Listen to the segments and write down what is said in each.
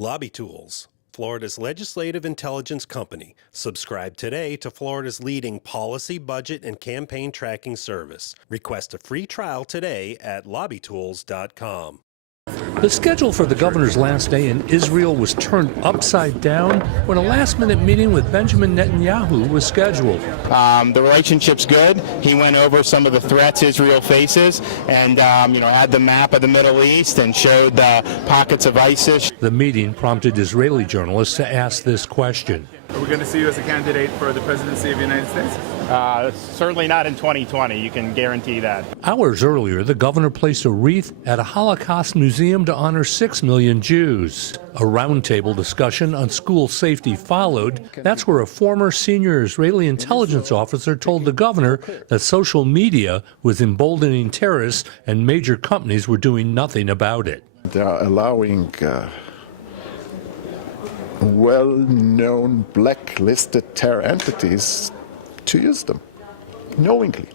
Lobby Tools, Florida's legislative intelligence company. Subscribe today to Florida's leading policy, budget, and campaign tracking service. Request a free trial today at lobbytools.com. The schedule for the governor's last day in Israel was turned upside down when a last-minute meeting with Benjamin Netanyahu was scheduled. The relationship's good. He went over some of the threats Israel faces and, had the map of the Middle East and showed the pockets of ISIS. The meeting prompted Israeli journalists to ask this question. Are we going to see you as a candidate for the presidency of the United States? Certainly not in 2020. You can guarantee that. Hours earlier, the governor placed a wreath at a Holocaust museum to honor 6 million Jews. A roundtable discussion on school safety followed. That's where a former senior Israeli intelligence officer told the governor that social media was emboldening terrorists and major companies were doing nothing about it. They are allowing well-known blacklisted terror entities to use them, knowingly.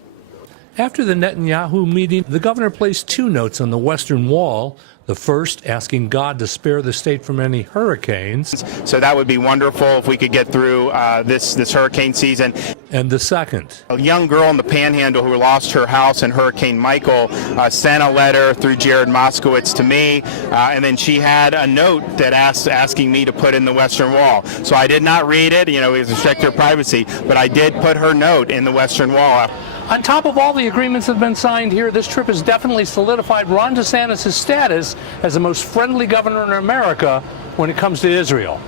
After the Netanyahu meeting, the governor placed 2 notes on the Western Wall. The first asking God to spare the state from any hurricanes. So that would be wonderful if we could get through this hurricane season. And the second. A young girl in the Panhandle who lost her house in Hurricane Michael sent a letter through Jared Moskowitz to me, and then she had a note that asking me to put in the Western Wall. So I did not read it, it was respect her privacy, but I did put her note in the Western Wall. On top of all the agreements that have been signed here, this trip has definitely solidified Ron DeSantis' status as the most friendly governor in America when it comes to Israel.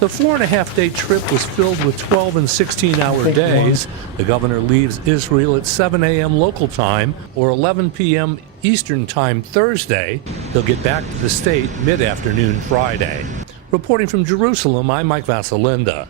The 4.5-day trip was filled with 12 and 16-hour days. The governor leaves Israel at 7 a.m. local time or 11 p.m. Eastern time Thursday. He'll get back to the state mid-afternoon Friday. Reporting from Jerusalem, I'm Mike Vasalinda.